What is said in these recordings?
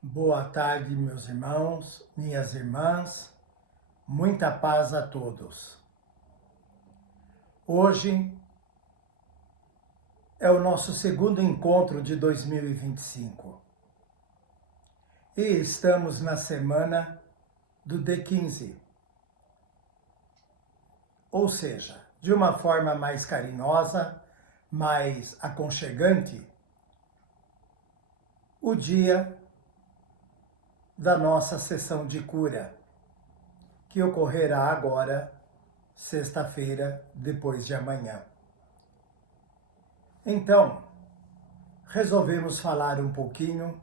Boa tarde, meus irmãos, minhas irmãs, muita paz a todos. Hoje é o nosso segundo encontro de 2025 e estamos na semana do D15, ou seja, de uma forma mais carinhosa, mais aconchegante, o dia da nossa sessão de cura, que ocorrerá agora, sexta-feira, depois de amanhã. Então, resolvemos falar um pouquinho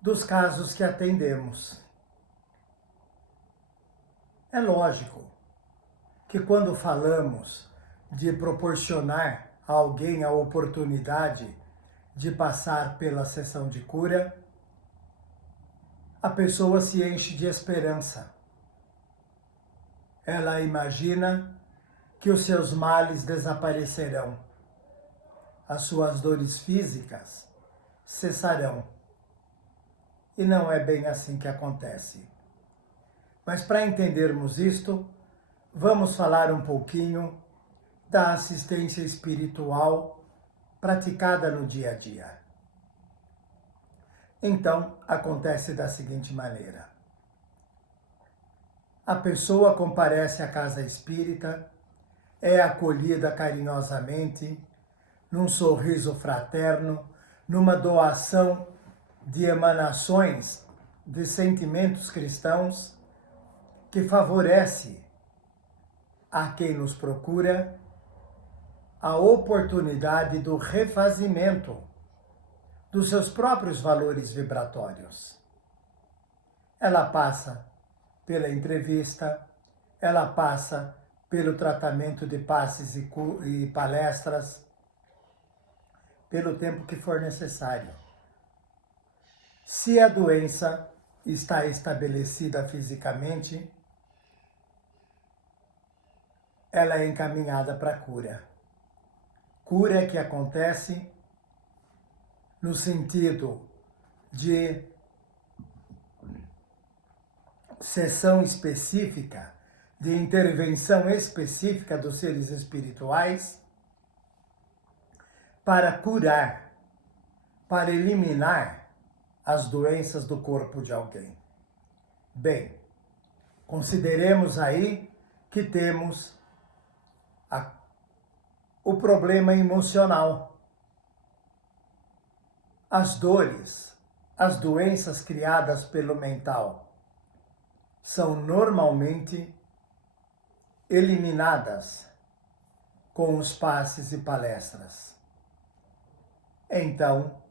dos casos que atendemos. É lógico que quando falamos de proporcionar a alguém a oportunidade de passar pela sessão de cura, a pessoa se enche de esperança. Ela imagina que os seus males desaparecerão, as suas dores físicas cessarão. E não é bem assim que acontece. Mas para entendermos isto, vamos falar um pouquinho da assistência espiritual praticada no dia a dia. Então, acontece da seguinte maneira. A pessoa comparece à casa espírita, é acolhida carinhosamente, num sorriso fraterno, numa doação de emanações de sentimentos cristãos que favorece a quem nos procura a oportunidade do refazimento dos seus próprios valores vibratórios. Ela passa pela entrevista, ela passa pelo tratamento de passes e palestras, pelo tempo que for necessário. Se a doença está estabelecida fisicamente, ela é encaminhada para a cura. Cura que acontece no sentido de sessão específica, de intervenção específica dos seres espirituais para curar, para eliminar as doenças do corpo de alguém. Bem, consideremos aí que temos o problema emocional. As dores, as doenças criadas pelo mental são normalmente eliminadas com os passes e palestras. Então,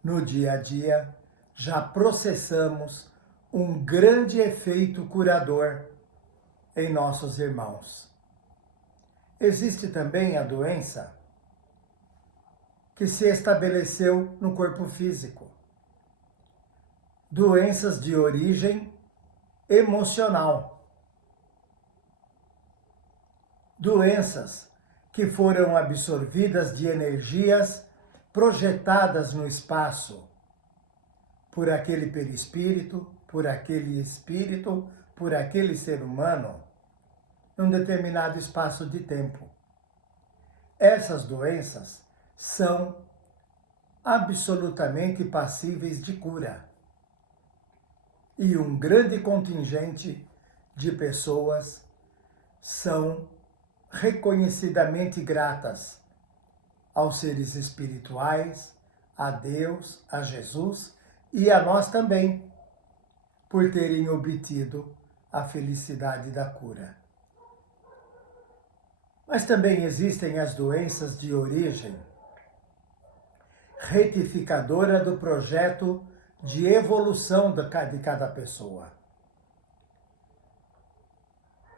no dia a dia, já processamos um grande efeito curador em nossos irmãos. Existe também a doença que se estabeleceu no corpo físico. Doenças de origem emocional. Doenças que foram absorvidas de energias projetadas no espaço por aquele perispírito, por aquele espírito, por aquele ser humano, num determinado espaço de tempo. Essas doenças são absolutamente passíveis de cura. E um grande contingente de pessoas são reconhecidamente gratas aos seres espirituais, a Deus, a Jesus e a nós também, por terem obtido a felicidade da cura. Mas também existem as doenças de origem retificadora do projeto de evolução de cada pessoa.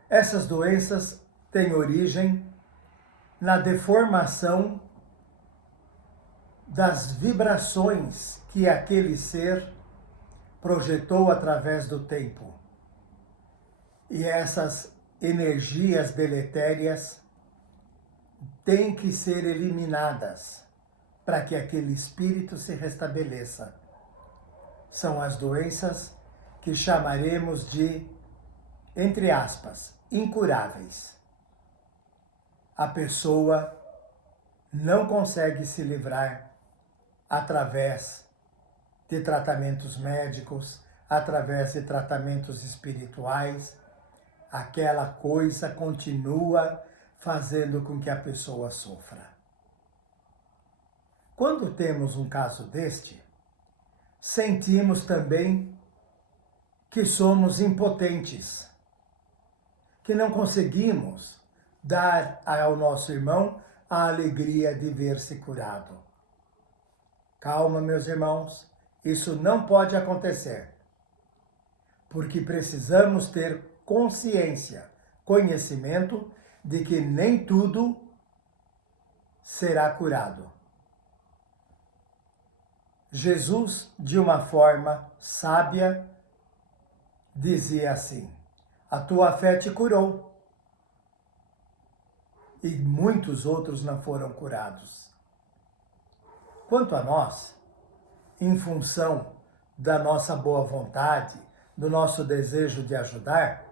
Essas doenças têm origem na deformação das vibrações que aquele ser projetou através do tempo. E essas energias deletérias têm que ser eliminadas para que aquele espírito se restabeleça. são as doenças que chamaremos de, entre aspas, incuráveis. A pessoa não consegue se livrar através de tratamentos médicos, através de tratamentos espirituais. Aquela coisa continua fazendo com que a pessoa sofra. Quando temos um caso deste, sentimos também que somos impotentes, que não conseguimos dar ao nosso irmão a alegria de ver-se curado. Calma, meus irmãos, isso não pode acontecer, porque precisamos ter consciência, conhecimento de que nem tudo será curado. Jesus, de uma forma sábia, dizia assim: a tua fé te curou. E muitos outros não foram curados. Quanto a nós, em função da nossa boa vontade, do nosso desejo de ajudar,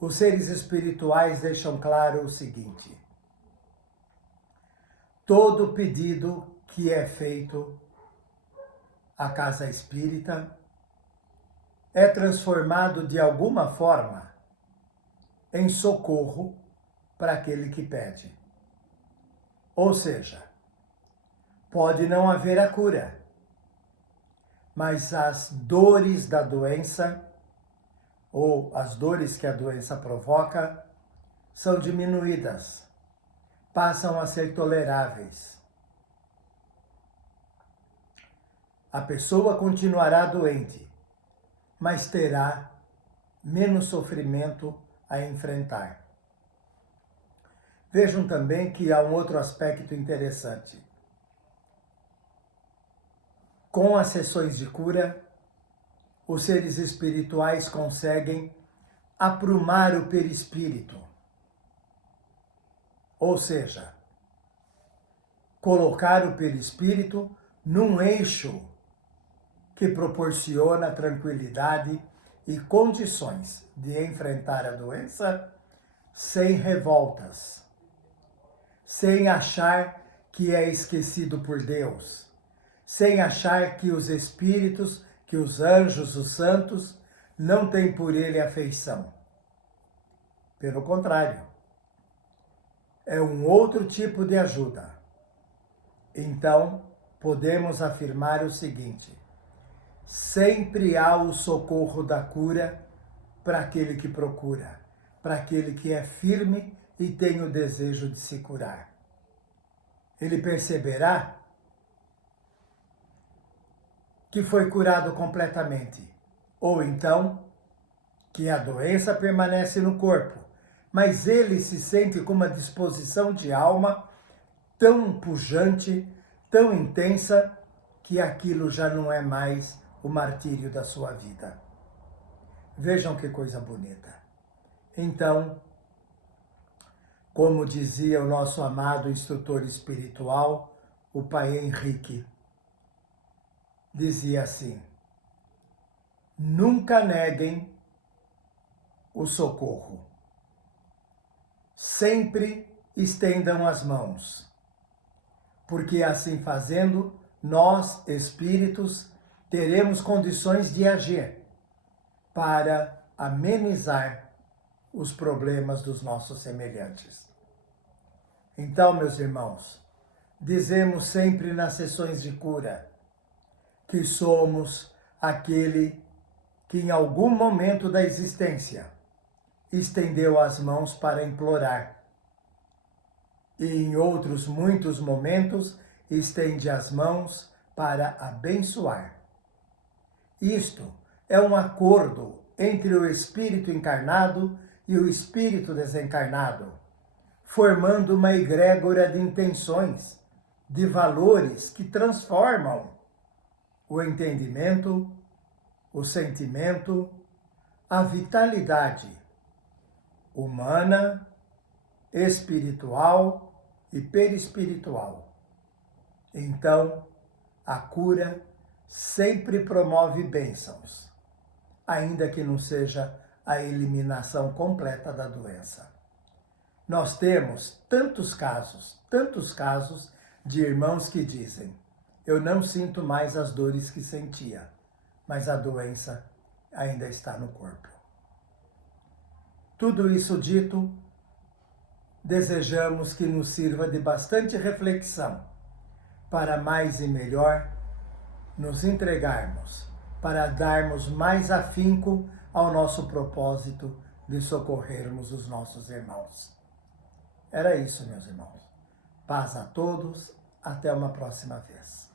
os seres espirituais deixam claro o seguinte: todo pedido que é feito à casa espírita é transformado de alguma forma em socorro para aquele que pede. Ou seja, pode não haver a cura, mas as dores da doença, ou as dores que a doença provoca, são diminuídas, passam a ser toleráveis. A pessoa continuará doente, mas terá menos sofrimento a enfrentar. Vejam também que há um outro aspecto interessante. Com as sessões de cura, os seres espirituais conseguem aprumar o perispírito, ou seja, colocar o perispírito num eixo que proporciona tranquilidade e condições de enfrentar a doença sem revoltas, sem achar que é esquecido por Deus, sem achar que os espíritos, que os anjos, os santos, não têm por ele afeição. Pelo contrário, é um outro tipo de ajuda. Então, podemos afirmar o seguinte: sempre há o socorro da cura para aquele que procura, para aquele que é firme e tem o desejo de se curar. Ele perceberá que foi curado completamente, ou então que a doença permanece no corpo, mas ele se sente com uma disposição de alma tão pujante, tão intensa, que aquilo já não é mais o martírio da sua vida. Vejam que coisa bonita. Então, como dizia o nosso amado instrutor espiritual, o Pai Henrique, dizia assim: nunca neguem o socorro. Sempre estendam as mãos, porque assim fazendo, nós, espíritos, teremos condições de agir para amenizar os problemas dos nossos semelhantes. Então, meus irmãos, dizemos sempre nas sessões de cura que somos aquele que em algum momento da existência estendeu as mãos para implorar e em outros muitos momentos estende as mãos para abençoar. Isto é um acordo entre o espírito encarnado e o espírito desencarnado, formando uma egrégora de intenções, de valores que transformam o entendimento, o sentimento, a vitalidade humana, espiritual e perispiritual. Então, a cura sempre promove bênçãos, ainda que não seja a eliminação completa da doença. Nós temos tantos casos de irmãos que dizem: eu não sinto mais as dores que sentia, mas a doença ainda está no corpo. Tudo isso dito, desejamos que nos sirva de bastante reflexão para mais e melhor nos entregarmos, para darmos mais afinco ao nosso propósito de socorrermos os nossos irmãos. Era isso, meus irmãos. Paz a todos, até uma próxima vez.